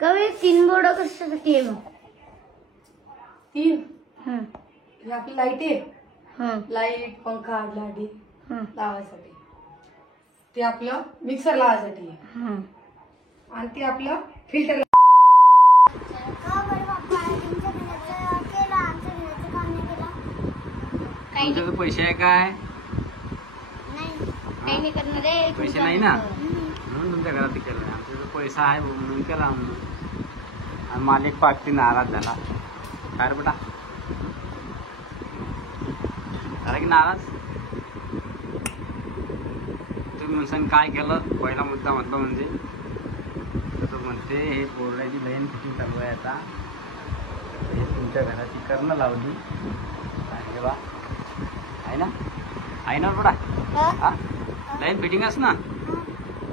कमी 3 बोर्ड कशासाठी आहे मग? 3 हं आपली लाईट आहे. हं लाईट, पंखा, लाडी हं लावायसाठी. ते आपलं मिक्सर लावायसाठी आहे. हं आणि ते आपलं फिल्टर. तुमच्याकडे पैसे आहे काय? काही नाही करणार रे. पैसे नाही ना म्हणून तुमच्या घरात केलं. आमच्याकडे पैसा आहे म्हणून केला. आणि मालिक पाकती नाराज झाला. काय रे बेटा झाला की नाराज? तुम्ही म्हणसान काय केलं? पहिला मुद्दा म्हटलं म्हणजे तर म्हणते हे बोर्डाची लाईन फिटिंग चालू आहे आता. हे तुमच्या घराची करणं लावली आहे बा. आहे ना? आहे ना बेटा? हा लाईन फिटिंगच ना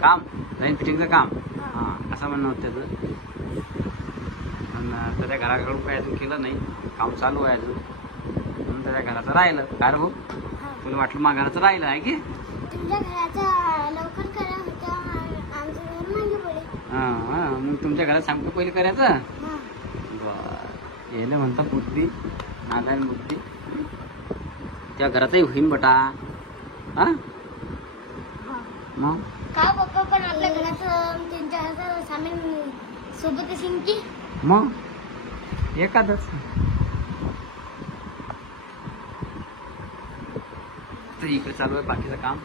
काम. लाईन फिटिंगचं काम. हां असं म्हणणं होतं त्याचं. पण त्याच्या घराकडून काही अजून केलं नाही. काम चालू आहे अजून म्हणून त्याच्या घराचं राहिलं. काय रे भाऊ तुला वाटलं मा घराचं राहिलं आहे की? तुमच्या घराचा लवकर करा होता. आमचं घर मागे पडे. हां मग तुमच्या घरात सांगतो पहिले करायचं. बरं येणं म्हणता बुद्धी नारायण बुद्धी त्या घरातही होईन बटा. हां मग का पप्पा पण आपल्या घराचं त्यांच्या घराचं सामान सोबत असेल की? मग एखादच. तर इकडे चालू आहे बाकीचं काम.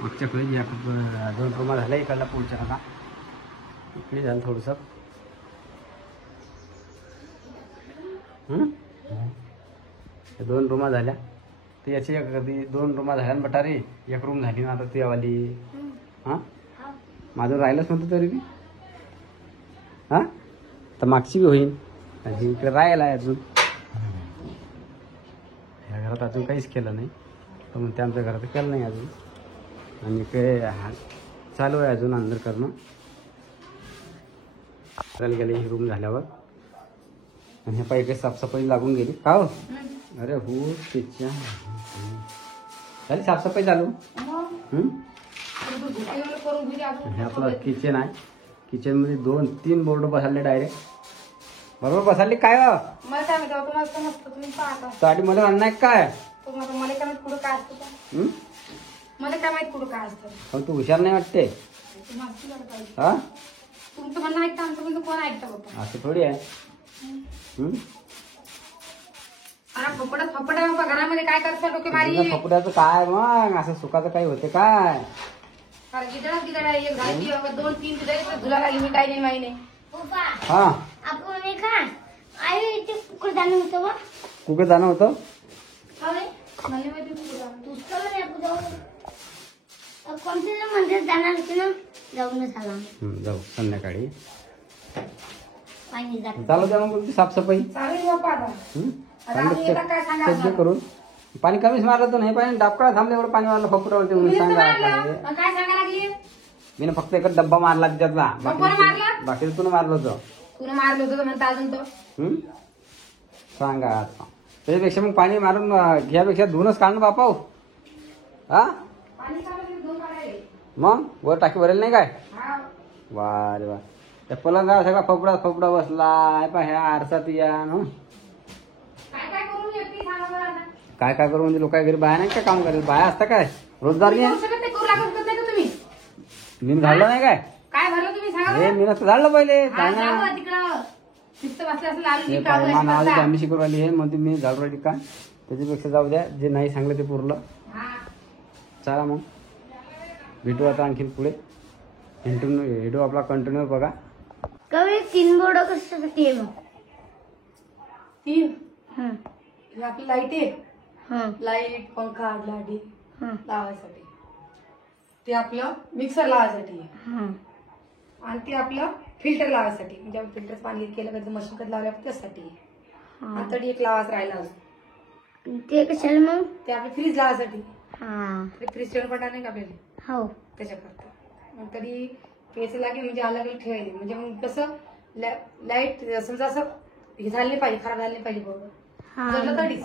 मागच्याकडे 2 रूमा झाल्या. इकडला पुढच्या का इकडे झालं थोडंसं. त्या 2 रूमा झाल्या. तर याची कधी 2 रूमा झाल्या ना बटारी. 1 रूम झाली ना आता ती वाली. हां माझं राहिलंच नव्हतं तरी बी. हां तर मागची बी होईल. आणि इकडे राहायला आहे अजून. ह्या घरात अजून काहीच केलं नाही. तर मग ते आमच्या घरात केलं नाही अजून. आणि इकडे चालू आहे अजून अंदर करणं. चालू गेले ही रूम झाल्यावर. आणि ह्या पाहिजे साफसफाई लागून गेली का हो? अरे हो तिच्या झाली साफसफाई चालू. हे आपलं किचन आहे. किचनमध्ये 2-3 बोर्ड बसवले डायरेक्ट. बरोबर बसवले काय हो? मला काय माहिती तुम्हाला समजतं. तुम्ही पाहता साठी मला म्हणणं आहे काय? तुम्हाला. मला काय माहित पुढं काय असतं. मला काय माहित पुढं काय असतं. पण तू हुशार नाही वाटते. हा तुमचं म्हणणं ऐकतं आमचं म्हणणं कोण ऐकतं बाबा? असं थोडी आहे. अरे फपडा घरामध्ये काय करता डोके मारी. कपड्याचं काय मग असं सुखाचं काही होते काय? अरे गिदडा एक घालती 2-3 गिदडे धुला लागली. मी काही नाही माही नाही. हा आपण हे काय आई इथे कुकर जाणं होतं बा. कुठे जाणं होतं? मला माहिती तू चल रे आपण जाऊ. कोणत्या मंदिरात जाणार होते ना? जाऊनच आला. जाऊ संध्याकाळी. पाणी जात चालू द्या मग तुमची साफसफाई. चालेल बाप्पा आता. सज्ज करून. पाणी कमीच मारलं तर नाही. पाणी डाबकडा थांबले एवढं पाणी मारलं फपुरावरती म्हणून सांगा. काय सांगा लागली? मी फक्त एक डब्बा मारला त्यातला. बाकी तुला मारलं होतं. तुला मारलं होतं म्हणता अजून तो. सांगा आता. त्याच्यापेक्षा मग पाणी मारून घ्यापेक्षा धुवूनच काढणं बापा. हा मग वर टाकी भरेल नाही काय? वा रे वा. त्या पलंगा सगळा फपडा बसला. ह्या आरसात या ना. काय काय करू म्हणजे लोक घरी बाया नाही काय काम करेल? बाया असता काय रोजगार नाही? मी झालं नाही काय? काय भरलं तुम्ही सांगा. हे मी नसतं झालं पहिले. आम्ही शिकवू राहिली हे म्हणते मी झाडू राहिली का? त्याच्यापेक्षा जाऊ द्या. जे नाही सांगलं ते पुरलं. चला मग भेटू आता आणखीन पुढे. व्हिडिओ आपला कंटिन्यू बघा. कमी 3 बोर्ड कशासाठी आहे मग? 3 आपली लाईट आहे. हं लाईट, पंखा, लाडी हं लावायसाठी. ते आपलं मिक्सर लावायसाठी आहे. हं आणि ते आपलं फिल्टर लावायसाठी. म्हणजे आपण फिल्टर पाणी केलं कधी मशीन कधी लावलं त्यासाठी. आणि तरी एक लावायचं राहिला अजून. ते कशाला मग? ते आपलं फ्रीज लावायसाठी. हा फ्रीज ठेवून पडणार नाही का आपल्याला? हो त्याच्याकरता. मग तरी पैसे लागेल म्हणजे अलग अलग ठेवायचे. म्हणजे मग कसं लाईट समजा असं हे झालं नाही पाहिजे. खराब झालं नाही पाहिजे बरोबर. जळलं तरीच.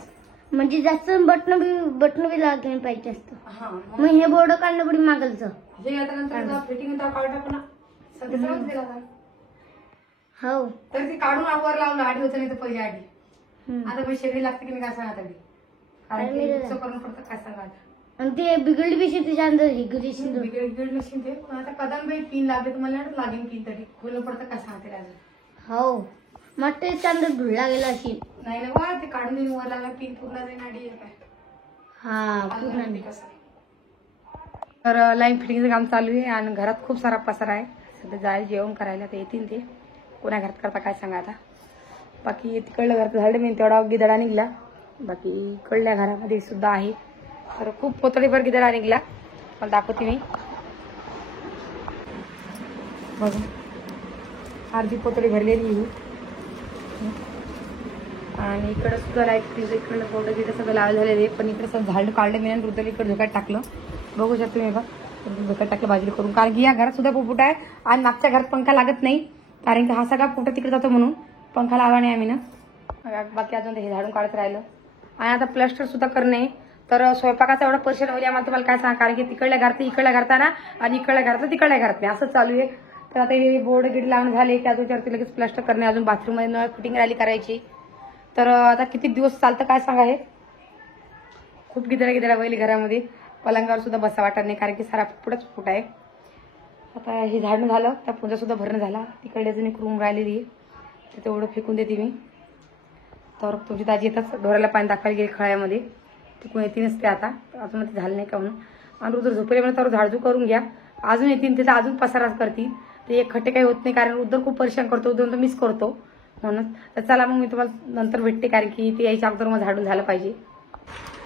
म्हणजे जास्त बटन बी लागले नाही पाहिजे जास्त. हा मग हे बोर्ड काढणं पडी मागलचं. हे आता नंतर फिटिंग काढटा पुन्हा सध्या सगळंच दिला. हो तर ते काढून वर लावलं आधी होतं नाही तर पहिले आधी. हम्म. आता पैसे शेगडी लागते की नाही काय सांगा तरी. कारण अरे की मी- मिक्स करून पडतं काय सांगा आता. आणि ते बिघडली बिशी त्याच्या अंदर ही ग्रीसिंग बिघड नसेल ते पण आता कदम बाई पिन लागले तुम्हाला लागेल पिन तरी खोलं पडतं काय सांगते अजून. हो मग त्याच्या अंदर धुळला गेला असेल. नाही ना बा ते काढून देऊन वर लागला पिन पूर्ण जाईन आधी काय. हा पूर्ण अजून कसं. तर लाईन फिटिंगचं काम चालू आहे आणि घरात खूप सारा पसारा आहे. सध्या जायला जेवण करायला तर येतील ते. कोणा घरात करता काय सांगा आता. बाकी तिकडल्या घरात झालं मी तेवढा गिदडा निघला. बाकी इकडल्या घरामध्ये सुद्धा आहे. तर खूप पोतळीभर गिदडा निघला. पण दाखवते मी बघा अर्धी पोतळी भरलेली आहे. आणि इकडं सुद्धा लाईट फिटिंग इकडलं फोटो तिथं सगळं लावलं झालेलं आहे. पण इकडे सगळं झाड काढलं मी आणि रुद्र इकडे धोक्यात टाकलं. बघू शकतो तुम्ही बघा धोक्यात टाकलं बाजूला करून. कारण की या घरात सुद्धा पोपट आहे आणि मागच्या घरात पंखा लागत नाही. कारण की हा सगळा पोपट तिकडे जातो म्हणून पंखा लावला नाही आम्ही ना. बाकी अजून हे झाडून काढत राहिलं. आणि आता प्लास्टर सुद्धा करणे. तर स्वयंपाकाचा एवढा परिश्रम होईल आम्हाला तुम्हाला काय सांगा. कारण की तिकडल्या घरात इकडल्या घराताना आणि इकडल्या घरात तिकडल्या घरात नाही असं चालू आहे. तर आता हे बोर्ड गिड लावून झाले की अजून लगेच प्लास्टर करणे. अजून बाथरूममध्ये नळ फिटिंग राहिली करायची. तर आता किती दिवस चालतं काय सांगा. हे खूप गिदळा बैल घरामध्ये. पलंगावर सुद्धा बसा वाटत नाही कारण की सारा पुढंच फूट आहे. आता हे झाडणं झालं त्या पुंजा सुद्धा भरणं झाला. तिकडे अजून एक रूम राहिलेली आहे ते तेवढं फेकून देते मी. तर तुमची दाजी येतात ढोराला पाणी दाखवायला गेली खळ्यामध्ये. तिकडून येते नसते आता अजून ते झालं नाही का म्हणून. आणि रुद्र झोपले म्हणून तर झाडझूड करून घ्या. अजून येतील तिथं अजून पसारा करतील. ते एक खट्टे काही होत नाही कारण रुद्र खूप परेशान करतो. उद्या तर मिस करतो म्हणून. तर चला मग मी तुम्हाला नंतर भेटते कारण की ते यायच्या अगोदर मग झाडून झालं पाहिजे.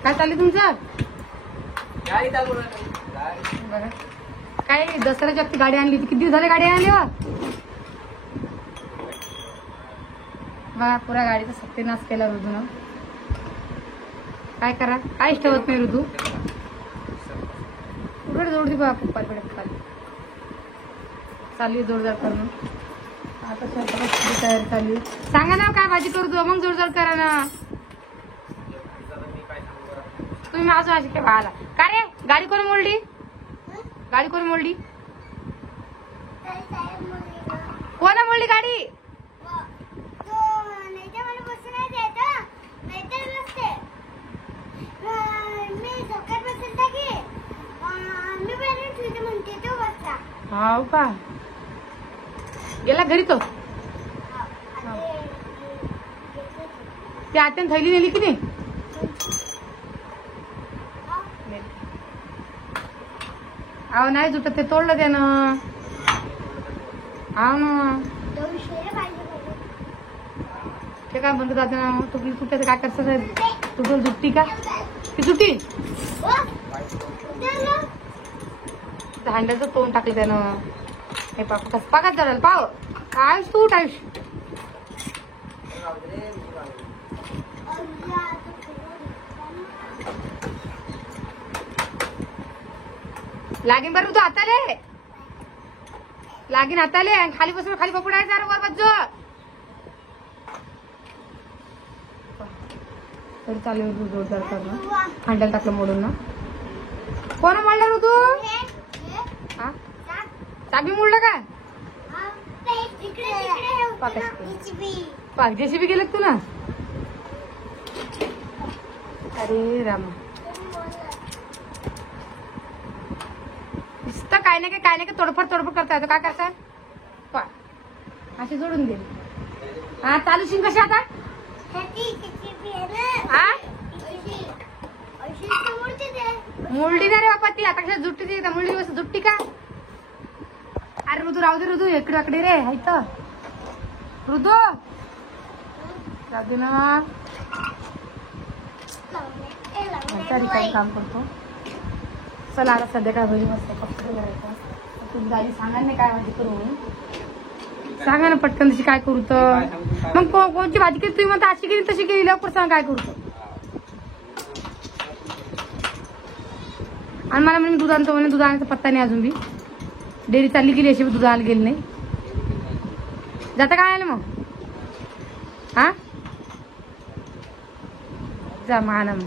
काय चाललं तुमचं बघा काय दसऱ्याच्या गाडी आणली किती दिवस झाले गाडी आणली बघा पुऱ्या गाडीचा सत्यानाश केला ऋतून. काय करा काय इष्ट होत नाही ऋतू उघड जोडती बघा पप्पा खाली चालली जोरदार करणं. आता स्वयंपाकाची तयारी चालली. सांगा ना काय भाजी करतो मग जोरदार करा ना. तुम्ही माझं अशी काय पाहाला का रे. गाडी कोण मोडली गाडी कोण मोडली कोणा मोडली गाडी. हो का गेला घरी तो. ती आत्याने थैली नेली की नाही. अहो नाही जुटत ते तोडलं त्यानं. हा ना ते काय म्हणतो दादा तुटली तुटायचं काय करतं तुटून जुटती का ती तुटी हँडलचं तोंड टाकलं त्यानं. हे पाकात जाणार पाव काय तू टाईश लागीन बरं तू हाताले लागीन हाताले खाली बसून खाली पपडायचं वर बाजू तरी चालू जोरदार करणं. हँडल टाकलं मोडून ना. कोण मोडलं तू हा चाबी मोडलं का पाक जेसीबी गेलं तू ना. अरे रामा नुसतं काय नाही काय तोडफोड करता येतो. काय करता पा असे जोडून दे. हा चालू शिंग कशी आता मुलडी ना रे बापा ती आता कशा जुट्टी ती मुलडी बस जुट्टी का. अरे ऋतू राहू दे ऋतू इकडे अकडे रे हाय तर ऋतू ना काम करतो. चला आता सध्या काय होईल मस्त कपडे करायचं. तुम्ही गाडी सांगा नाही काय भाजी करू सांगा ना पटकन तशी काय करू. तर मग कोणची भाजी केली तुम्ही म्हणता अशी केली तशी केली लवकर सांगा काय करू. आणि मला म्हणजे दूध आणतो म्हणे दूध आणायचा पत्ता नाही अजून बी. डेअरी चालली गेली अशी दूध आणायला गेली नाही. जाता काय आलं मग हा जा माना मग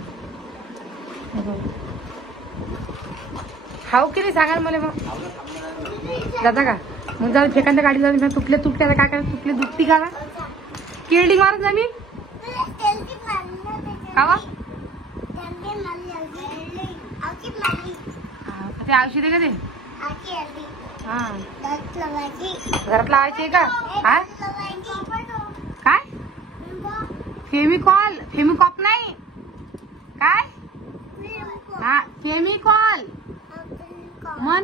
हाव की नाही सांगा मला मग जाता का मग जाऊन फेकांच्या गाडी जाऊन तुटले आता काय करायचं? तुटले दुखती का? किल्डिंग मारत जा मी का ते औषध आहे का ते? हा घरात लावायची का? काय फेमिकॉप नाही काय? हा फेमिकॉल मन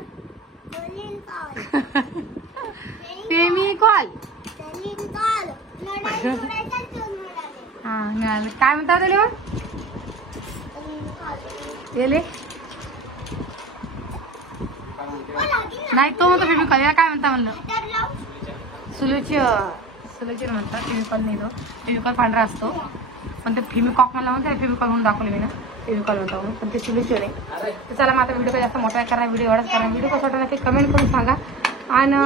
फेमिकॉल हा मिळालं. काय म्हणता त्याला गेले नाही तो म्हणतो फेमिकॉल. याला काय म्हणता म्हणलं? सुलोची म्हणतात. फेमिकॉल नाही तो. फेमिकॉल पांढरा असतो पण ते फेमिकॉक मला म्हणतात. फेमिकॉल म्हणून दाखवले मी ना. फेमिकॉल म्हणता म्हणून पण ते सुलोची नाही. तर चला मग आता व्हिडिओ जास्त मोठा करणार व्हिडिओ एवढाच करणार. व्हिडिओ कसं वाटणार ते कमेंट करून सांगा. आणि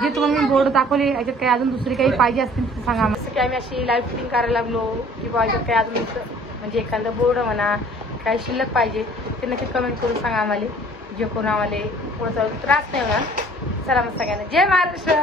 जे तुम्हाला मी बोर्ड दाखवले याच्यात काही अजून दुसरी काही पाहिजे असतील तर सांगा. जसं की आम्ही अशी लाईव्ह फिटिंग करायला लागलो किंवा याच्यात काही अजून म्हणजे एखादं बोर्ड म्हणा काही शिल्लक पाहिजे ते नक्की कमेंट करून सांगा आम्हाला. जे कोण आम्हाला पुढे चालू त्रास नाही होणार. चला मग सगळ्यांना जय महाराष्ट्र.